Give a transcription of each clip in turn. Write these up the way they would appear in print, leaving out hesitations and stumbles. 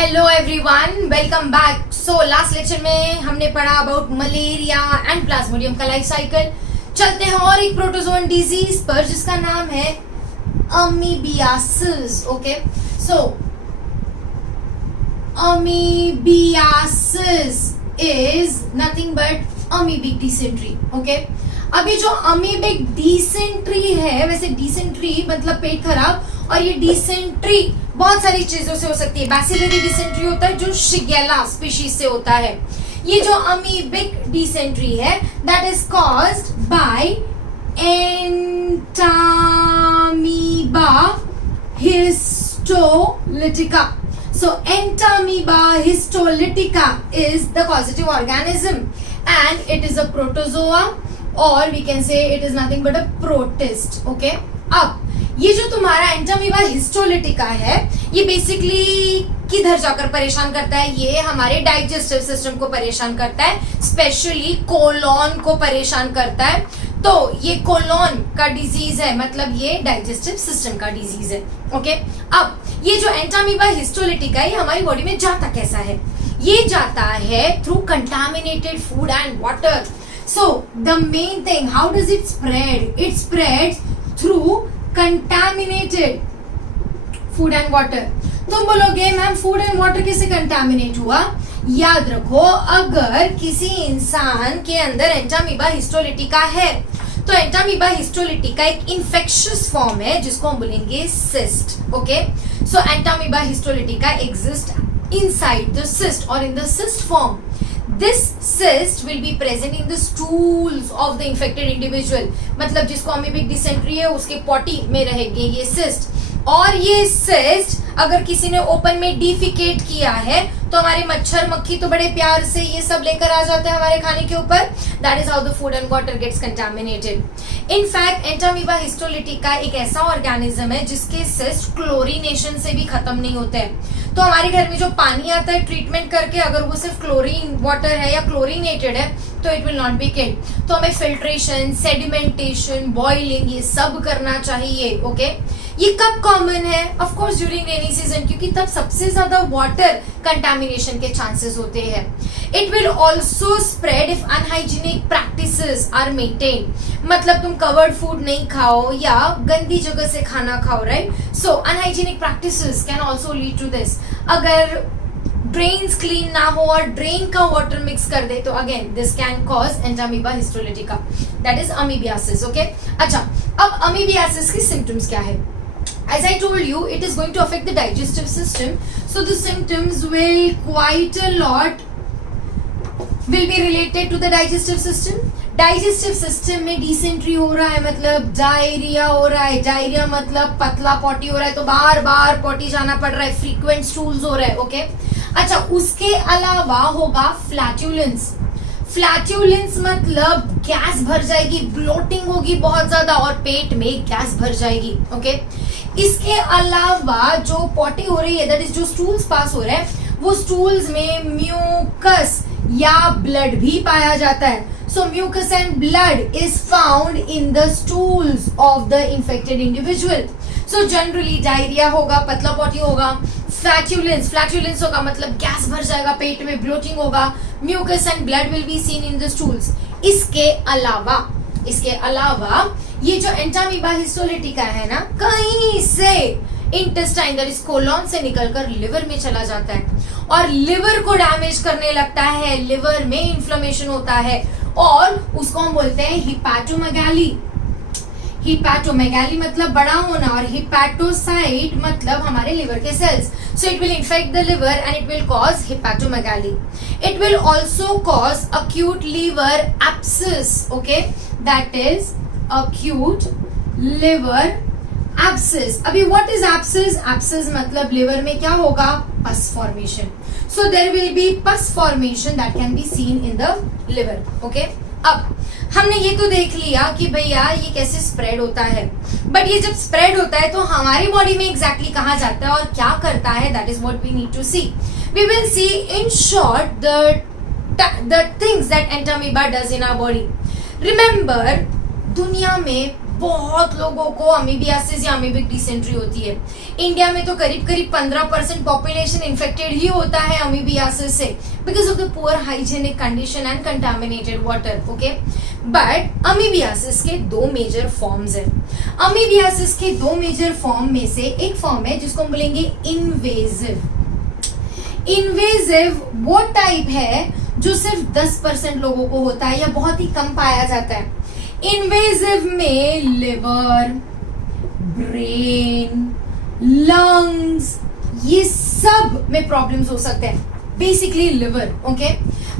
Hello everyone, welcome back. So last lecture में हमने पढ़ा अबाउट मलेरिया एंड प्लाज्मोडियम का लाइफ साइकिल। चलते हैं और एक प्रोटोजोन डिजीज पर जिसका नाम है amoebiasis. Okay, so amoebiasis is nothing but amoebic dysentery. Okay, अब ये जो अमीबिक डिसेंट्री है, वैसे डिसेंट्री मतलब पेट खराब, और ये डिसेंट्री बहुत सारी चीजों से हो सकती है। बैसिलरी डिसेंट्री होता है जो शिगेला स्पीशीज से होता है। ये जो अमीबिक डिसेंट्री है that is caused by Entamoeba histolytica. So Entamoeba histolytica is the causative organism and it is a protozoa or we can say it is nothing but a protist. Okay, अब ये जो तुम्हारा Entamoeba histolytica है ये basically किधर जाकर परेशान करता है? ये हमारे डाइजेस्टिव सिस्टम को परेशान करता है, स्पेशली कोलोन को परेशान करता है। तो ये कोलोन का डिजीज है, मतलब ये डाइजेस्टिव सिस्टम का डिजीज है। ओके, अब ये जो एंटामीबा हिस्टोलिटिका है ये हमारी बॉडी में जाता कैसा है? ये जाता है through contaminated food and water. So the main thing, how does it spread? It spreads through contaminated food and water. तुम बोलोगे मैम फूड एंड वाटर कैसे कंटामिनेट हुआ? याद रखो, अगर किसी इंसान के अंदर एंटामीबा हिस्टोलिटिका है तो एंटामीबा हिस्टोलिटिका एक इन्फेक्शियस फॉर्म है जिसको हम बोलेंगे cyst. Okay, so entamoeba histolytica exist inside the cyst और in the cyst form this cyst will be present in the stools of the infected individual। मतलब जिसको अमीबिक डिसेंट्री है उसके पॉटी में रहेंगे ये सिस्ट, और ये सिस्ट अगर किसी ने ओपन में डिफिकेट किया है तो हमारे मच्छर मक्खी तो बड़े प्यार से ये सब लेकर आ जाते हैं हमारे खाने के ऊपर। That is how the food and water gets contaminated. In fact Entamoeba histolytica एक ऐसा ऑर्गेनिज्म है जिसके सिस्ट क्लोरीनेशन से भी खत्म नहीं होते हैं। तो हमारे घर में जो पानी आता है ट्रीटमेंट करके, अगर वो सिर्फ क्लोरीन वाटर है या क्लोरीनेटेड है तो it will not be killed. तो हमें फिल्ट्रेशन, सेडिमेंटेशन, बॉइलिंग ये सब करना चाहिए। ओके, ये कब कॉमन है? Of course during rainy season, क्योंकि तब सबसे ज्यादा वाटर कंटामिनेशन के चांसेस होते हैं। It will also spread if unhygienic practices are maintain. मतलब तुम कवर्ड फूड नहीं खाओ या गंदी जगह से खाना खाओ, right? So unhygienic practices can also lead to this. अगर ड्रेन्स क्लीन ना हो और ड्रेन का वाटर मिक्स कर दे तो again this can cause Entamoeba histolytica, that is amoebiasis. Okay, अच्छा, अब अमीबियासिस की सिम्टम्स क्या है? As I told you, it is going to affect the digestive system. So the symptoms will quite a lot will be related to the digestive system. Digestive system में dysentery हो रहा है मतलब diarrhoea हो रहा है। डायरिया मतलब पतला पॉटी हो रहा है, तो बार बार पॉटी जाना पड़ रहा है, फ्रीक्वेंट स्टूल्स हो रहा है। ओके, अच्छा, उसके अलावा होगा फ्लैटुलेंस। फ्लैटुलेंस मतलब गैस भर जाएगी, ब्लोटिंग होगी बहुत ज्यादा और पेट में गैस भर जाएगी। ओके, इसके अलावा जो पॉटी हो रही है, दैट इज जो स्टूल्स पास हो रहे हैं, वो स्टूल्स में म्यूकस या ब्लड भी पाया जाता है। So mucus and blood is found in the stools of the infected individual. So generally diarrhoea होगा, पतला पॉटी होगा, फ्लैटुलेंस होगा मतलब गैस भर जाएगा, पेट में ब्लोटिंग होगा, mucus and blood will be seen in the stools. इसके अलावा ये जो एंटामीबा हिस्टोलिटिका है ना, कहीं से इंटेस्टाइन दैट इज कोलोन से निकलकर लिवर में चला जाता है और लिवर को डैमेज करने लगता है। लिवर में इन्फ्लेमेशन होता है और उसको हम बोलते हैं हिपैटोमेगाली। हिपैटोमेगाली मतलब बड़ा होना और हिपैटोसाइट मतलब हमारे लिवर के cells. So it will infect the liver and it will cause hepatomegaly. It will also cause acute liver abscess. Okay, that is acute liver abscess. अभी व्हाट इज एब्सिस? एब्सिस मतलब liver में क्या होगा? Pus formation. So there will be pus formation that can be seen in the liver. Okay, अब हमने ये तो देख लिया कि भैया ये कैसे स्प्रेड होता है, बट ये जब स्प्रेड होता है तो हमारी बॉडी में एग्जैक्टली कहाँ जाता है और क्या करता है, that is what we need to see. We will see in short the things that Entamoeba does in our body. Remember, दुनिया में बहुत लोगों को अमीबियासिस या अमीबिक डिसेंट्री होती है। इंडिया में तो करीब करीब 15% पॉपुलेशन इन्फेक्टेड ही होता है अमीबियासिस से, because of the poor hygienic condition and contaminated water. Okay, but amoebiasis के दो मेजर फॉर्म्स हैं। अमीबियासिस के दो मेजर फॉर्म में से एक फॉर्म है जिसको हम बोलेंगे इन्वेजिव। इन्वेजिव वो टाइप है जो सिर्फ 10% लोगों को होता है या बहुत ही कम पाया जाता है। इन्वेजिव में लिवर, ब्रेन, लंग्स, ये सब में प्रॉब्लम्स हो सकते हैं, बेसिकली लिवर। ओके,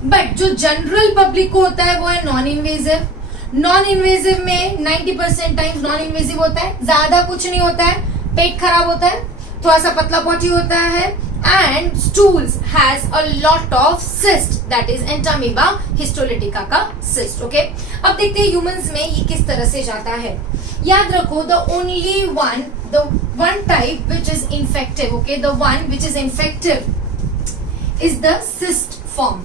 बट जो जनरल पब्लिक को होता है वो है नॉन इन्वेजिव। नॉन इन्वेजिव में 90% टाइम्स नॉन इन्वेजिव होता है, ज्यादा कुछ नहीं होता है, पेट खराब होता है, थोड़ा सा पतला पॉटी होता है, and stools has a lot of cyst, that is entamoeba histolytica का cyst। okay, अब देखते हैं ह्यूमंस में ये किस तरह से जाता है। याद रखो, the one type which is infective, okay, the one which is infective is the cyst form।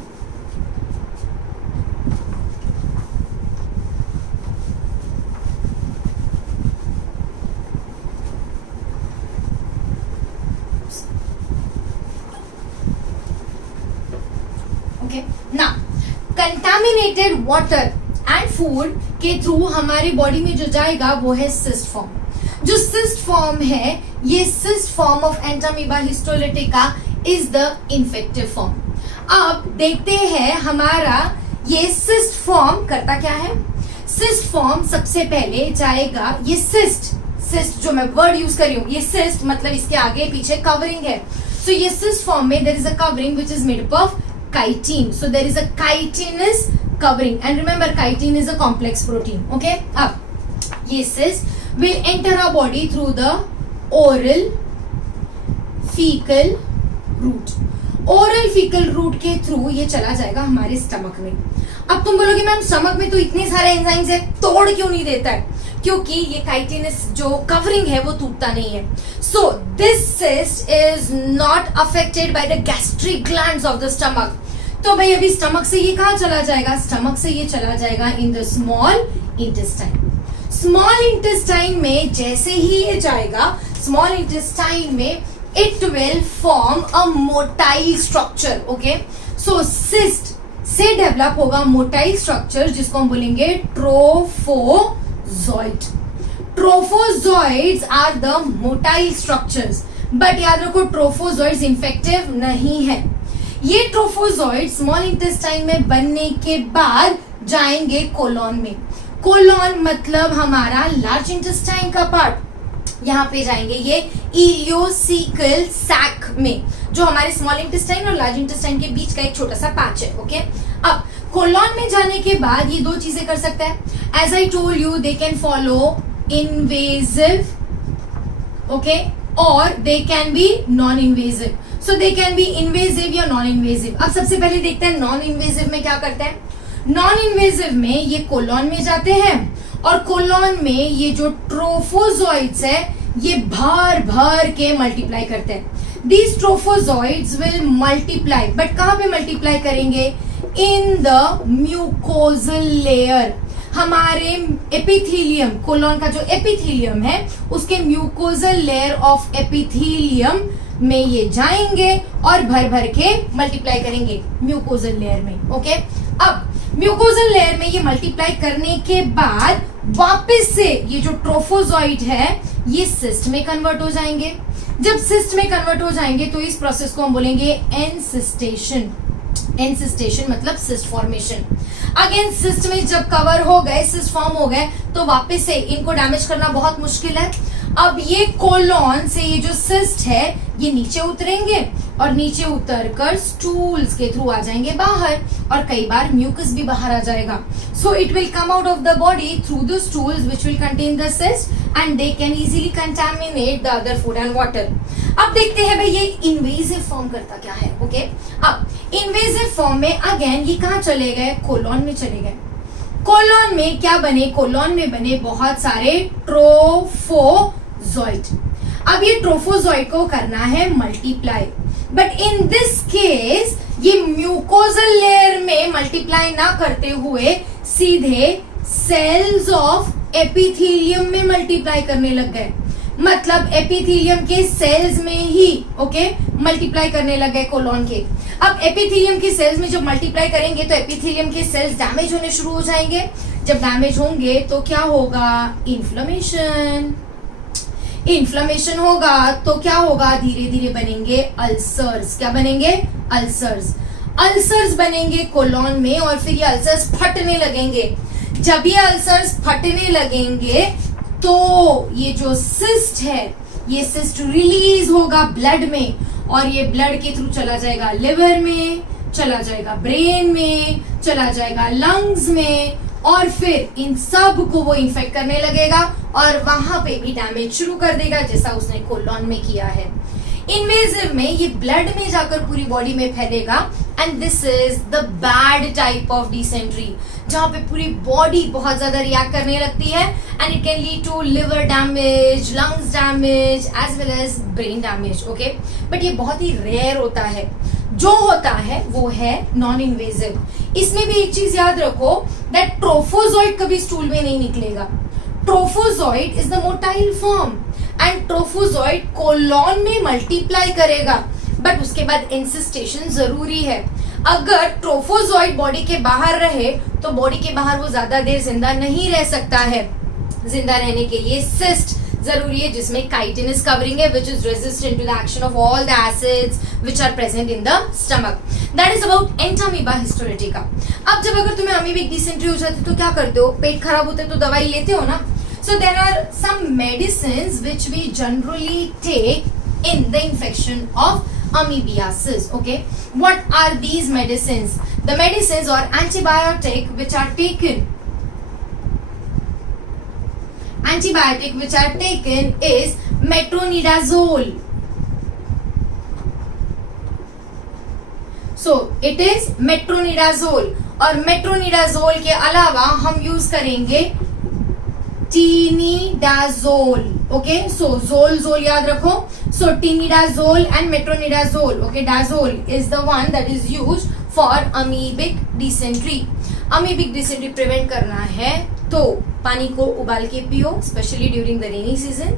ना कंटामिनेटेड वाटर एंड फूड के थ्रू हमारी बॉडी में जो जाएगा वो है सिस्ट फॉर्म। जो सिस्ट फॉर्म है, ये cyst form of Entamoeba histolytica is the infective form. अब देखते हैं हमारा ये सिस्ट फॉर्म करता क्या है। सिस्ट फॉर्म सबसे पहले जाएगा, ये सिस्ट जो मैं वर्ड यूज कर रही हूँ, ये सिस्ट मतलब इसके आगे पीछे कवरिंग है। सो ये सिस्ट फॉर्म में there is a covering which is made up of chitin, so there is a chitinous covering, and remember chitin is a complex protein। okay, अब ये cyst will enter our body through the oral fecal route। oral fecal route के through ये चला जाएगा हमारे stomach में। अब तुम बोलोगे मैम स्टमक में तो इतने सारे एंजाइम्स है, तोड़ क्यों नहीं देता है? क्योंकि ये काइटिनस जो कवरिंग है वो टूटता नहीं है। So this cyst is not affected by the gastric glands of the stomach. तो भाई अभी स्टमक से ये कहाँ चला जाएगा? स्टमक से ये चला जाएगा in the small intestine. Small intestine में जैसे ही ये जाएगा, स्मॉल इंटेस्टाइन में it will form a motile structure. Okay, so cyst से डेवलप होगा मोटाइल स्ट्रक्चर जिसको हम बोलेंगे trophozoite. Trophozoites are the motile structures, but याद रखो ट्रोफोजॉइड्स इन्फेक्टिव नहीं है। ये ट्रोफोजॉइड स्मॉल इंटेस्टाइन में बनने के बाद जाएंगे कोलॉन में। कोलॉन मतलब हमारा लार्ज इंटेस्टाइन का पार्ट, यहाँ पे जाएंगे ये इलियोसिकल सैक में, जो हमारे स्मॉल इंटेस्टाइन और लार्ज इंटेस्टाइन के बीच का एक छोटा सा पैच है। ओके, अब कोलॉन में जाने के बाद ये दो चीजें कर सकता है। As I told you, they can follow invasive, okay, और they can be non invasive. So they can be invasive या नॉन इन्वेजिव। अब सबसे पहले देखते हैं नॉन इन्वेजिव में क्या करते हैं। नॉन इन्वेजिव में ये कोलॉन में जाते हैं और कोलॉन में ये जो ट्रोफोजॉइड्स है ये भर भर के मल्टीप्लाई करते हैं। दीज ट्रोफोजॉइड्स विल मल्टीप्लाई, बट कहां पे मल्टीप्लाई करेंगे? In the mucosal layer. हमारे एपिथेलियम, कोलॉन का जो एपिथेलियम है उसके म्यूकोजल लेयर ऑफ एपिथेलियम में ये जाएंगे और भर भर के मल्टीप्लाई करेंगे म्यूकोजल लेयर में। ओके, अब म्यूकोजल लेयर में ये मल्टीप्लाई करने के बाद वापस से ये जो ट्रोफोजॉइड है ये सिस्ट में कन्वर्ट हो जाएंगे। जब सिस्ट में कन्वर्ट हो जाएंगे तो इस प्रोसेस को हम बोलेंगे एनसिस्टेशन। एनसिस्टेशन मतलब सिस्ट फॉर्मेशन। अगेन सिस्ट में जब कवर हो गए, सिस्ट फॉर्म हो गए, तो वापस से इनको डैमेज करना बहुत मुश्किल है। अब ये कोलॉन से ये जो सिस्ट है ये नीचे उतरेंगे और नीचे उतरकर स्टूल्स के थ्रू आ जाएंगे बाहर, और कई बार म्यूकस भी बाहर आ जाएगा। सो it will come out of the body through the stools which will contain the cyst and they can easily contaminate the other food and water. अब देखते हैं भाई ये इन्वेजिव फॉर्म करता क्या है। ओके, अब इन्वेजिव फॉर्म में अगेन ये कहाँ चले गए? कोलॉन में चले गए। कोलॉन में क्या बने? कोलॉन में बने बहुत सारे ट्रोफोजॉइड। अब ये ट्रोफोजॉइड को करना है multiply, but in this case ये म्यूकोजल लेयर में मल्टीप्लाई ना करते हुए सीधे सेल्स ऑफ एपिथेलियम में मल्टीप्लाई करने लग गए, मतलब एपिथेलियम के सेल्स में ही ओके मल्टीप्लाई करने लग गए कोलोन के। अब एपिथेलियम के सेल्स में जब मल्टीप्लाई करेंगे तो एपिथेलियम के सेल्स डैमेज होने शुरू हो जाएंगे। जब डैमेज होंगे तो क्या होगा, इन्फ्लेमेशन। इन्फ्लेमेशन होगा तो क्या होगा, धीरे धीरे बनेंगे अल्सर्स। क्या बनेंगे, अल्सर्स। अल्सर्स बनेंगे कोलोन में और फिर ये अल्सर्स फटने लगेंगे। जब ये अल्सर्स फटने लगेंगे तो ये जो सिस्ट है, ये सिस्ट रिलीज होगा ब्लड में और ये ब्लड के थ्रू चला जाएगा लिवर में, चला जाएगा ब्रेन में, चला जाएगा लंग्स में और फिर इन सब को वो इन्फेक्ट करने लगेगा और वहां पे भी डैमेज शुरू कर देगा जैसा उसने कोलोन में किया है। इन्वेजिव में ये ब्लड में जाकर पूरी बॉडी में फैलेगा and this is the bad type of dysentery, जहां पे पूरी बॉडी बहुत ज्यादा रिएक्ट करने लगती है and it can lead to liver damage, lungs damage as well as brain damage. Okay, but ये बहुत ही रेयर होता है। जो होता है वो है नॉन इन्वेजिव। इसमें भी एक चीज याद रखो दैट ट्रोफोजॉइड कभी स्टूल में नहीं निकलेगा। Trophozoite is the motile form and trophozoite colon में मल्टीप्लाई करेगा, बट उसके बाद इंसिस्टेशन जरूरी है। अगर ट्रोफोजॉइड बॉडी के बाहर रहे तो बॉडी के बाहर वो ज्यादा देर जिंदा नहीं रह सकता है। जिंदा रहने के लिए सिस्ट जरूरी है जिसमें काइटिन इज कवरिंग है which is resistant to the action of all the acids which are present in the stomach. That is about Entamoeba histolytica. अब जब अगर तुम्हें अमीबिक डिसेंट्री हो जाती तो क्या करते हो, पेट खराब होते तो दवाई लेते हो ना। So there are some medicines which we generally take in the infection of amoebiasis. Okay, what are these medicines? The medicines or antibiotic which are taken is metronidazole. So it is metronidazole और metronidazole के अलावा हम use करेंगे tinidazole. Okay, so zole याद रखो. So tinidazole and metronidazole. Okay, dazole is the one that is used for amoebic dysentery. Amoebic dysentery prevent करना है तो पानी को उबाल के पियो, specially during the rainy season,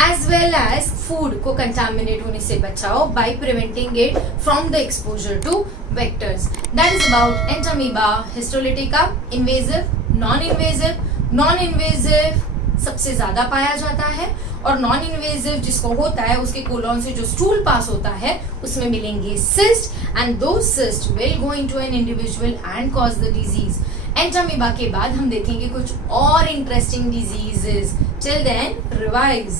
as well as food को कंटामिनेट होने से बचाओ by preventing it from the exposure to vectors. That is about Entamoeba histolytica. Invasive, non invasive. Non invasive सबसे ज्यादा पाया जाता है और नॉन इन्वेजिव जिसको होता है उसके कोलोन से जो स्टूल पास होता है उसमें मिलेंगे सिस्ट एंड दो cyst will go into an individual and cause the disease. Entamoeba के बाद हम देखेंगे कुछ और interesting diseases. Till then revise.